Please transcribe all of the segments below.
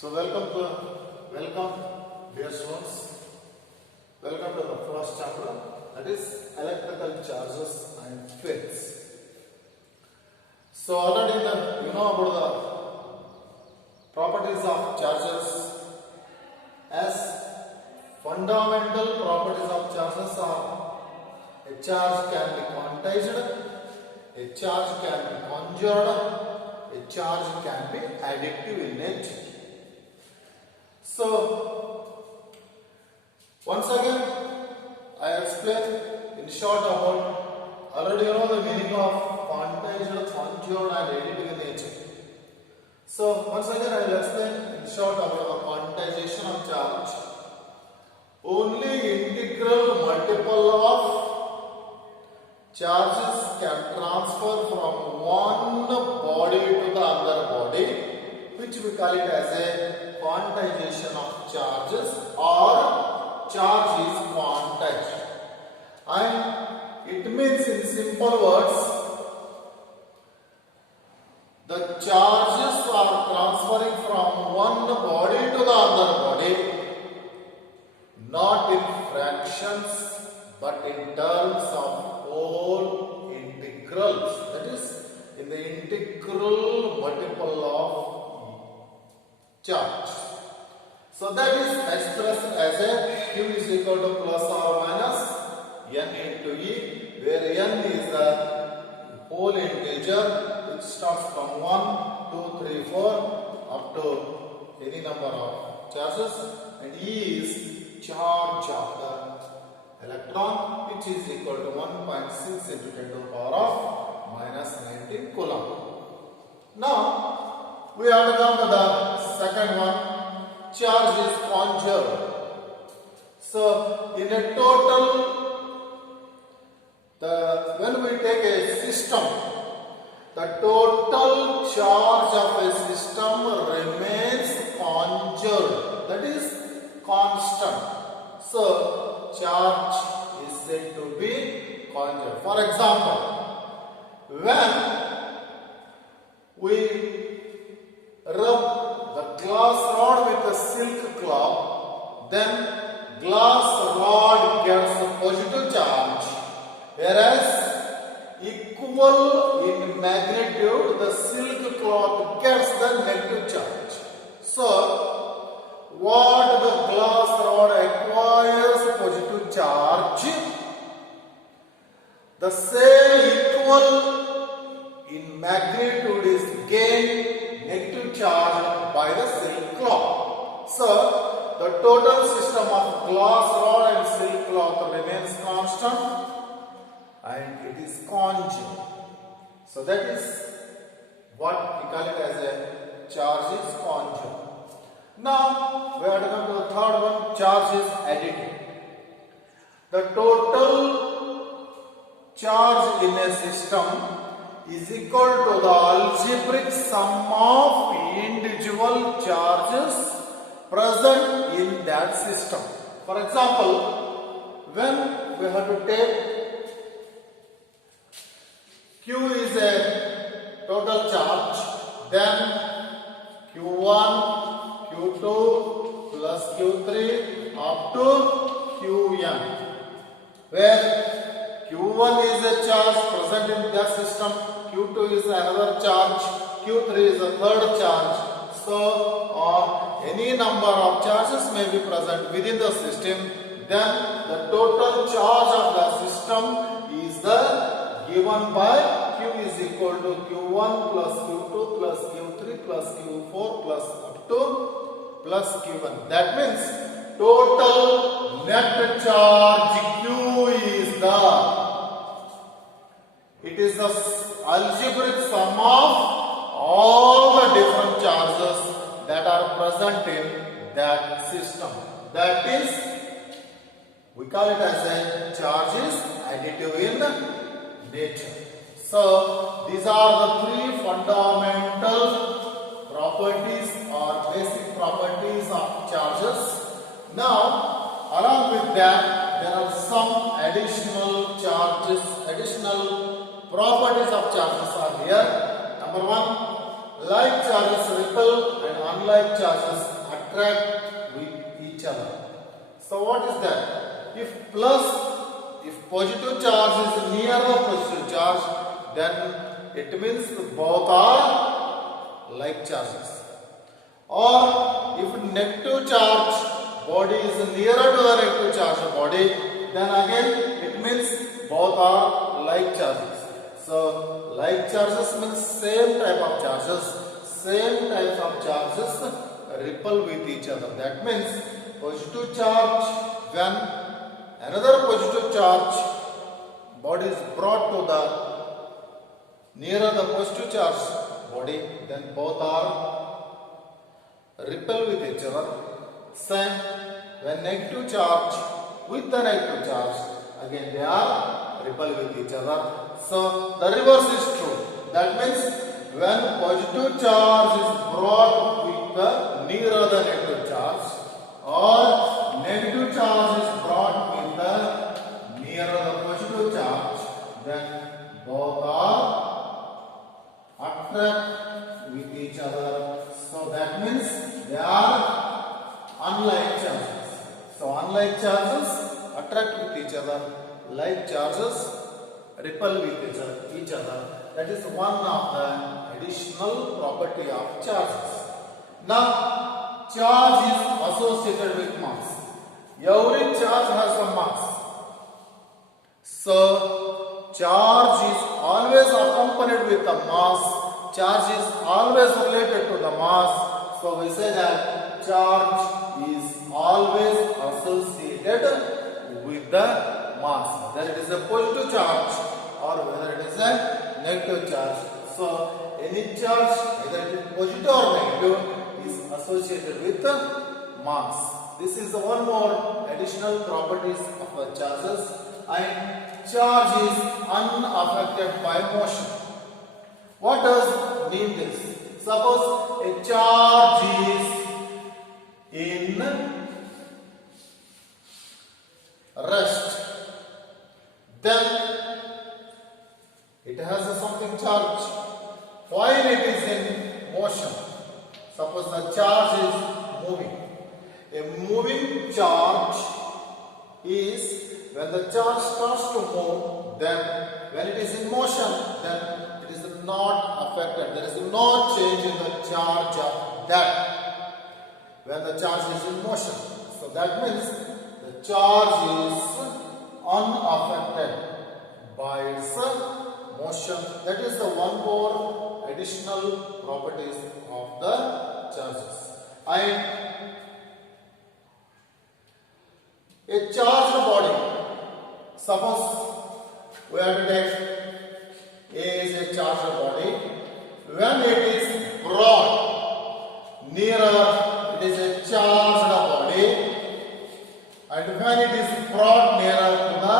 So welcome dear students. Welcome to the first chapter, that is electrical charges and fields. So already you know about the properties of charges. As fundamental properties of charges are: a charge can be quantized, a charge can be conjured, a charge can be additive in nature. So, once again, I explain in short about, already you know the meaning of quantized, conjured and additive in nature. So, once again I will explain in short about the quantization of charge. Only integral multiple of charges can transfer from one body to the other body, which we call it as a quantization of charges, or charge is quantized. And it means, in simple words, the charges are transferring from one body to the other body, not in fractions but in terms of whole integrals, that is in the integral multiple of charge. So that is expressed as a Q is equal to plus or minus n into E, where n is a whole integer which starts from 1, 2, 3, 4 up to any number of charges, and E is charge of the electron, which is equal to 1.6 into 10 to the power of minus 19 coulomb. Now we have to come to the second one. Charge is conjured. So in a total, when we take a system, the total charge of a system remains conjured, that is constant. So charge is said to be conjured. For example, when we rub the glass rod with a silk cloth, then glass rod gets a positive charge, whereas equal in magnitude the silk cloth gets the negative charge. So what the glass rod acquires positive charge, the same equal in magnitude is gained negative charge by the silk cloth. So the total system of glass rod and silk cloth remains constant and it is conjugate. So that is what we call it as a charge is conjugate. Now we have to come to the third one. Charge is additive. The total charge in a system is equal to the algebraic sum of individual charges present in that system. For example, when we have to take Q is a total charge, then Q1, Q2 plus Q3 up to Qn, where Q1 is a charge present in that system, Q2 is another charge, Q3 is a third charge. So, or any number of charges may be present within the system, then the total charge of the system is given by Q is equal to Q1 plus Q2 plus Q3 plus Q4 plus up to plus Q1. That means total net charge Q is the algebraic sum of all the different charges that are present in that system. That is, we call it as a charge is additive in nature. So these are the three fundamental properties or basic properties of charges. Now, along with that, there are some additional charges, additional properties of charges are here. Number one, like charges repel and unlike charges attract with each other. So what is that? If positive charge is near the positive charge, then it means both are like charges. Or if negative charge body is nearer to the negative charge body, then again it means both are like charges. So like charges means same type of charges, same types of charges repel with each other. That means positive charge, when another positive charge body is brought to the nearer the positive charge body, then both are repel with each other. Same when negative charge with the negative charge, again they are repel with each other. So the reverse is true. That means when positive charge is brought with the nearer the negative charge, or negative charge is brought with the nearer the positive charge, then both are attract with each other. So that means they are unlike charges. So unlike charges attract with each other, like charges repel with each other. That is one of the additional property of charges. Now, charge is associated with mass. Every charge has a mass. So, charge is always accompanied with the mass. Charge is always related to the mass. So, we say that charge is always associated with the mass, whether it is a positive charge or whether it is a negative charge. So any charge, whether it is positive or negative, is associated with the mass. This is one more additional properties of the charges. And charge is unaffected by motion. What does mean this? Suppose a charge is in rest, then it has something charge. While it is in motion, suppose the charge is moving. A moving charge is when the charge starts to move, then when it is in motion, then it is not affected. There is no change in the charge of that when the charge is in motion. So that means the charge is unaffected by its motion. That is the one more additional properties of the charges. And a charged body, suppose we have to take A is a charged body. When it is brought nearer, it is a charged body. And when it is brought nearer to the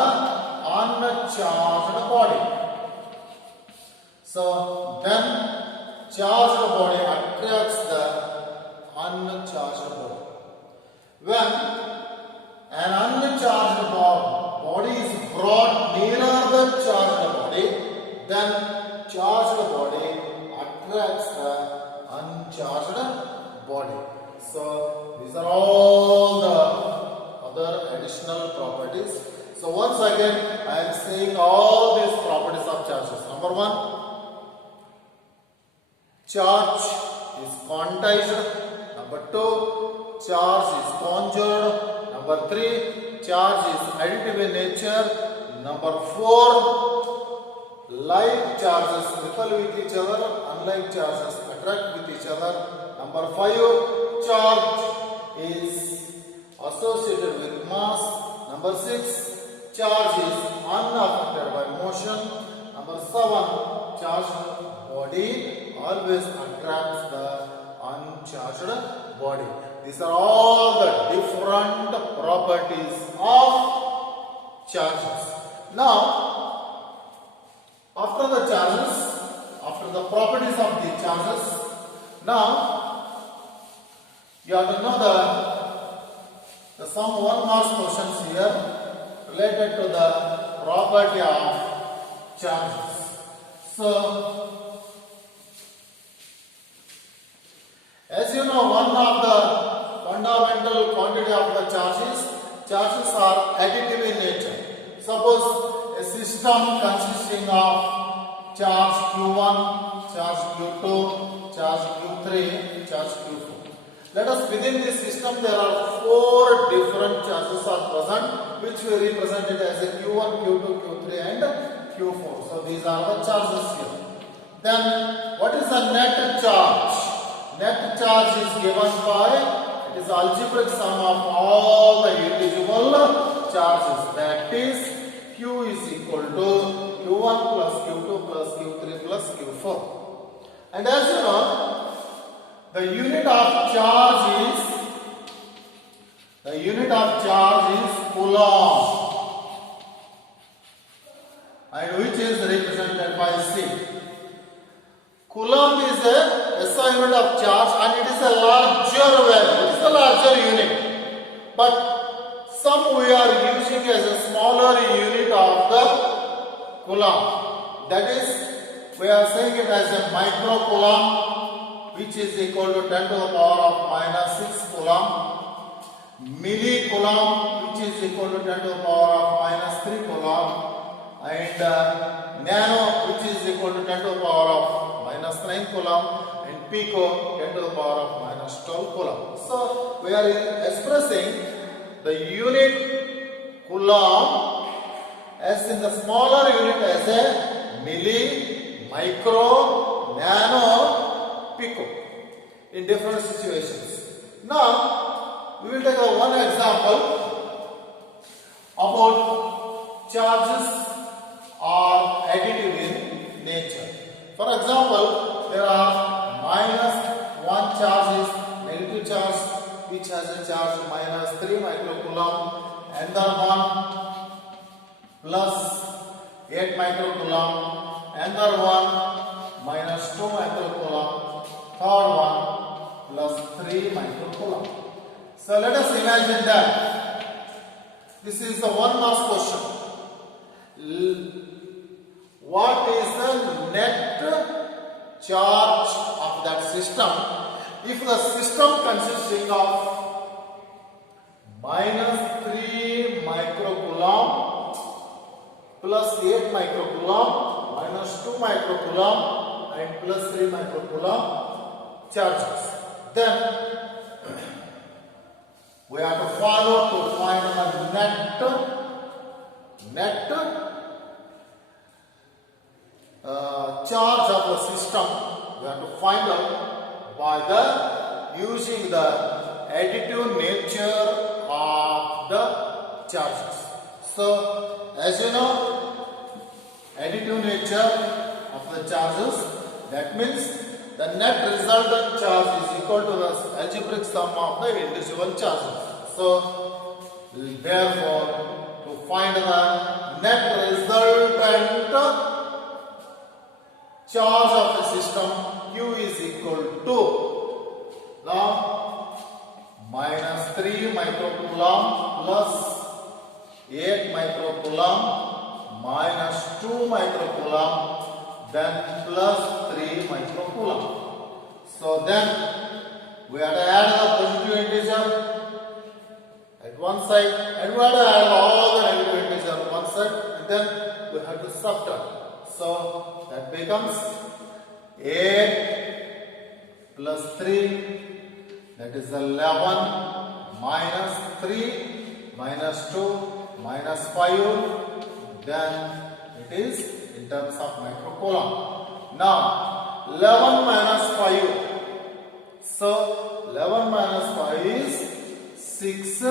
uncharged body, so then charged body attracts the uncharged body. When an uncharged body is brought nearer the charged body, then charged body attracts the uncharged body. So these are all the other additional properties. So once again I am saying all these properties of charges. Number one, charge is quantized. Number two, charge is conjured. Number three, charge is additive in nature. Number four, like charges repel with each other, unlike charges attract with each other. Number five, charge is associated with mass. Number six, charge is unaffected by motion. Number seven, charged body always attracts the uncharged body. These are all the different properties of charges. Now, after the charges, after the properties of the charges, now you have to know some one mark questions here related to the property of charges. So As you know, one of the fundamental quantity of the charges are additive in nature. Suppose a system consisting of charge Q1, charge Q2, charge Q3, charge Q4. Let us, within this system there are 4 different charges are present, which we represented as a Q1, Q2, Q3 and Q4. So these are the charges here. Then what is the net charge? Net charge is given by, it is algebraic sum of all the individual charges. That is, Q is equal to Q1 plus Q2 plus Q3 plus Q4. And as you know, the unit of charge is coulomb, and which is represented by C. Coulomb is a SI unit of charge, and it is a larger value. It is a larger unit, but some we are using as a smaller unit of the coulomb. That is, we are saying it as a microcoulomb, which is equal to 10 to the power of minus 6 coulomb. Millicoulomb, which is equal to 10 to the power of minus 3 coulomb. And nano, which is equal to 10 to the power of minus 9 coulomb, and pico 10 to the power of minus 12 coulomb. So we are expressing the unit coulomb as in the smaller unit as a milli, micro, nano, pico in different situations. Now we will take one example about charges are additive in nature. For example, there are minus 1 charge is negative charge, which has a charge minus 3 microcoulomb, and the one plus 8 microcoulomb, and the one minus 2 microcoulomb, third one plus 3 microcoulomb. So let us imagine that this is the 1 mark question. What is the net charge of that system if the system consisting of minus 3 microcoulomb plus 8 microcoulomb minus 2 microcoulomb and plus 3 microcoulomb charges? Then we have to follow to find the net charge of the system. We have to find out by the using the additive nature of the charges. So as you know, additive nature of the charges, that means the net resultant charge is equal to the algebraic sum of the individual charges. So therefore, to find the net resultant charge of the system, Q is equal to, now, minus 3 microcoulomb plus 8 microcoulomb minus 2 microcoulomb, then plus 3 microcoulomb. So then we have to add the positive integer at one side, and we have to add all the negative integer on one side, and then we have to subtract. So that becomes 8 plus 3, that is 11 minus 3 minus 2 minus 5, then it is in terms of microcoulomb. Now 11 minus 5, so 11 minus 5 is 6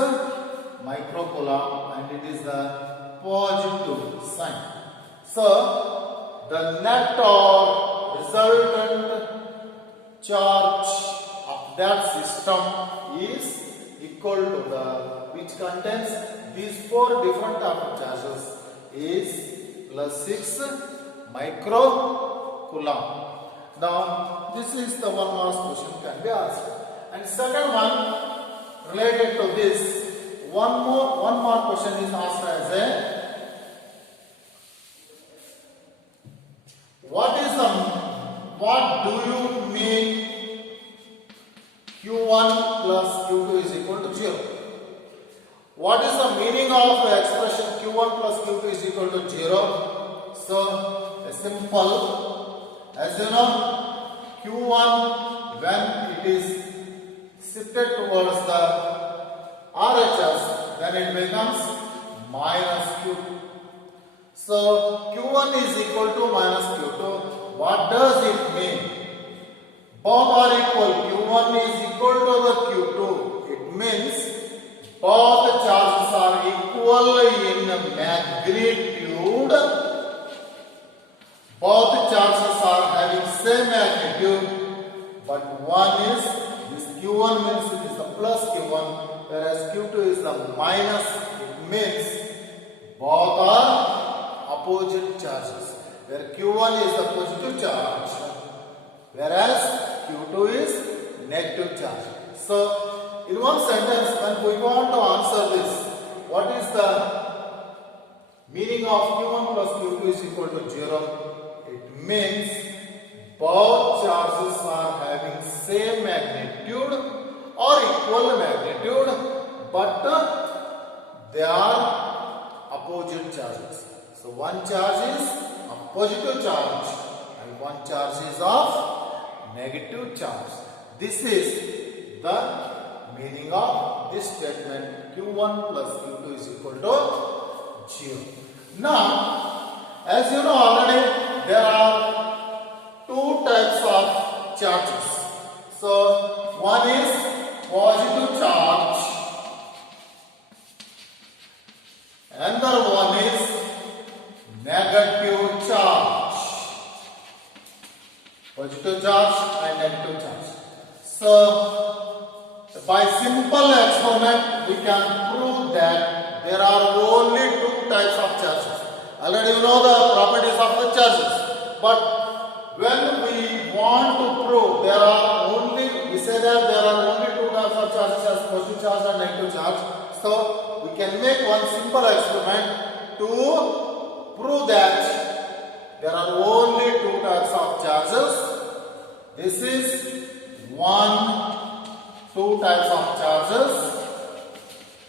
microcoulomb, and it is the positive sign. So the net or resultant charge of that system is equal to the, which contains these 4 different type of charges, is plus 6 microcoulomb. Now this is the 1 mark question can be asked. And second one related to this, one more question is asked as a, what do you mean Q1 plus Q2 is equal to 0. What is the meaning of the expression Q1 plus Q2 is equal to 0? So, a simple, as you know, Q1 when it is shifted towards the RHS, then it becomes minus Q2. So, Q1 is equal to minus Q2. What does it mean? Both are equal. Q1 is equal to the Q2. It means both charges are equal in magnitude. Both charges are having same magnitude, but one is this Q1 means it is the plus Q1, whereas Q2 is the minus. It means both are opposite charges. Where Q1 is the positive charge, whereas Q2 is negative charge. So, in one sentence, when we want to answer this, what is the meaning of Q1 plus Q2 is equal to 0? It means both charges are having same magnitude or equal magnitude, but they are opposite charges. So, one charge is a positive charge and one charge is of negative charge. This is the meaning of this statement Q1 plus Q2 is equal to 0. Now, as you know already, there are two types of charges. So, one is positive charge, another one is negative charge. Positive charge and negative charge. So, by simple experiment, we can prove that there are only two types of charges. Already you know the properties of the charges. But when we want to prove there are only, we say that there are only two types of charges as positive charge and negative charge. So, we can make one simple experiment to prove that there are only two types of charges. This is two types of charges.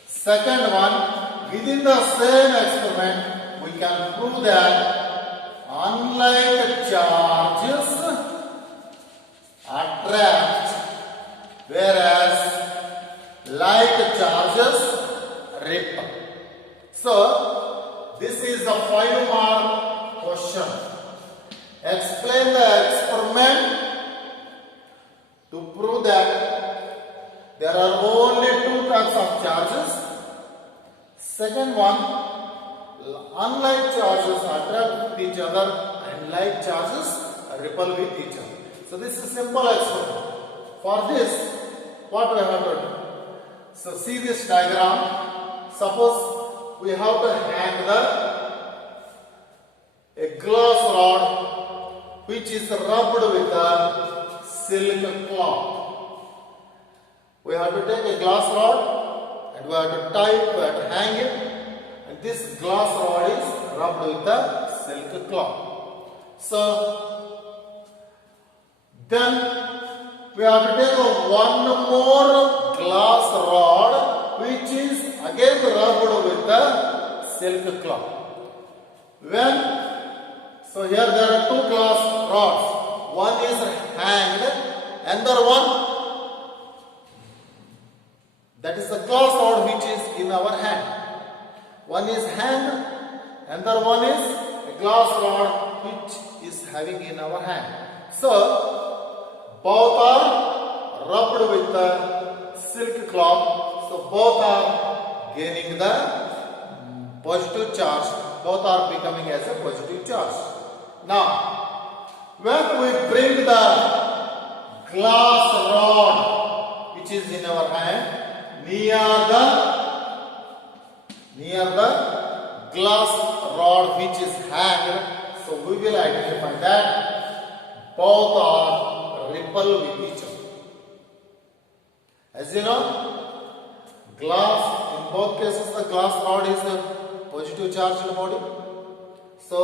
Second one, within the same experiment, we can prove that unlike charges attract, whereas like charges repel. So, this is the 5-mark question. Explain the experiment to prove that there are only two types of charges. Second one, unlike charges attract with each other and like charges repel with each other. So this is simple experiment. For this, what we have to do? So see this diagram. Suppose we have to hang a glass rod which is rubbed with a silk cloth. We have to take a glass rod and we have to tie it, we have to hang it, and this glass rod is rubbed with the silk cloth. So then we have to take one more glass rod which is again rubbed with the silk cloth. So here there are two glass rods. One is hanged, another one, that is the glass rod which is in our hand. One is hanged, another one is a glass rod which is having in our hand. So both are rubbed with the silk cloth. So both are gaining the positive charge. Both are becoming as a positive charge. Now, when we bring the glass rod which is in our hand near the glass rod which is hanged, so we will identify that both are repel with each other. As you know, glass, in both cases the glass rod is a positive charged body. So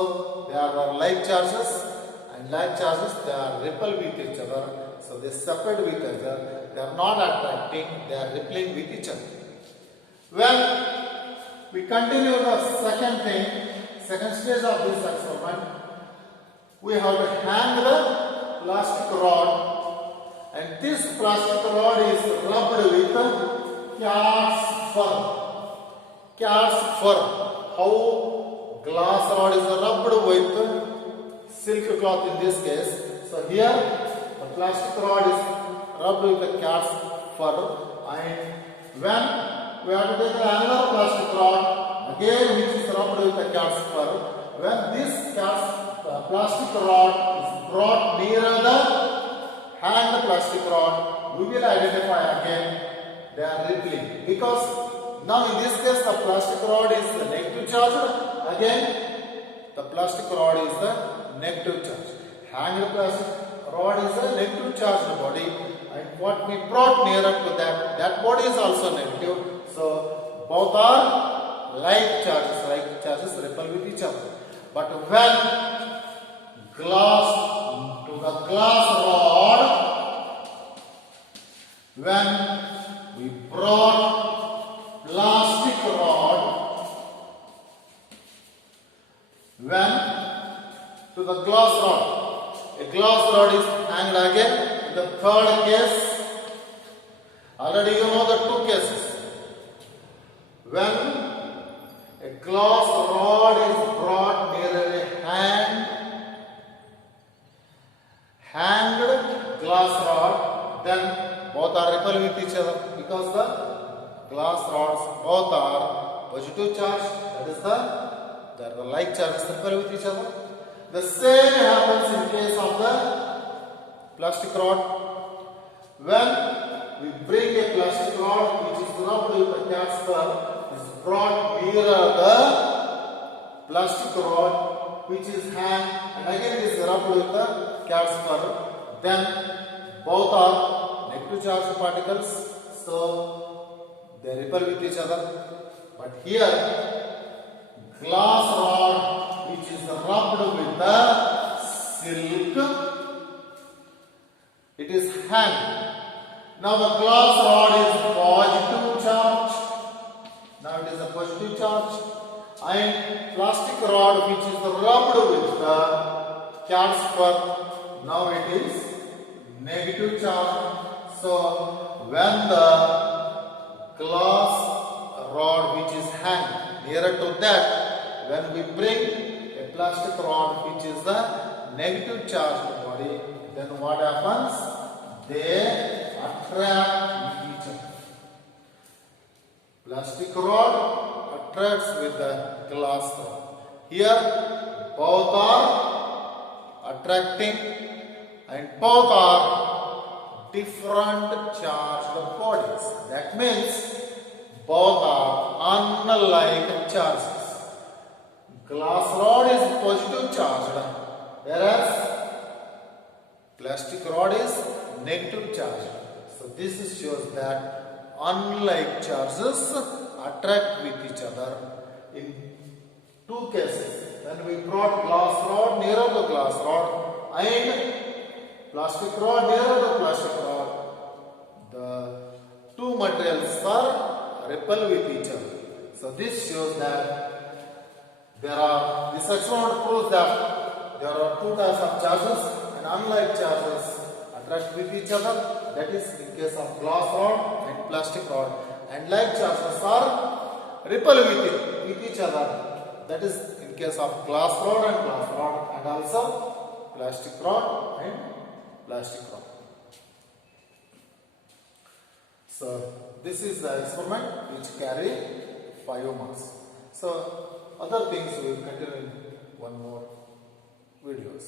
they are like charges, and like charges they are repel with each other. So they separate with each other. They are not attracting. They are repelling with each other. When we continue the second thing, second stage of this experiment, we have to hang the plastic rod, and this plastic rod is rubbed with cat's fur. Cat's fur. How glass rod is rubbed with silk cloth in this case. So here the plastic rod is rubbed with the cat's fur, and when we have to take another plastic rod again which is rubbed with the cat's fur. When this plastic rod is brought nearer the hanged plastic rod, we will identify again they are repelling, because now in this case the plastic rod is the negative charge, again the plastic rod is the negative charge. Hanged plastic rod is a negative charged body, and what we brought nearer to that body is also negative. So both are like charges repel with each other. But when when we brought plastic rod to the glass rod, a glass rod is hanged again. In the third case, already you know the two cases. When a glass rod is brought near a hanged glass rod, then both are repel with each other, because the glass rods both are positive charge, that is the like charges repel with each other. The same happens in case of the plastic rod. When we bring a plastic rod which is rubbed with the cat's fur, is brought nearer the plastic rod which is hanged, and again is rubbed with the cat's fur, then both are negative charged particles, so they repel with each other. But here glass rod which is rubbed with the silk, it is hanged. Now the glass rod is positive charge. Now it is a positive charge, and plastic rod which is rubbed with the cat's fur, now it is negative charge. So when the glass rod which is hanged nearer to that, when we bring a plastic rod which is the negative charged body, then what happens? They attract with each other. Plastic rod attracts with the glass rod. Here both are attracting and both are different charged bodies. That means both are unlike charges. Glass rod is positive charged, whereas plastic rod is negative charged. So this shows that unlike charges attract with each other. In two cases, when we brought glass rod nearer the glass rod and plastic rod nearer the plastic rod, the two materials are repel with each other. So this shows that this experiment proves that there are two types of charges, and unlike charges attract with each other. That is in case of glass rod and plastic rod, and like charges are repel with each other. That is in case of glass rod and glass rod, and also plastic rod and plastic rod. So this is the experiment which carry 5 marks. So other things we will continue in one more videos.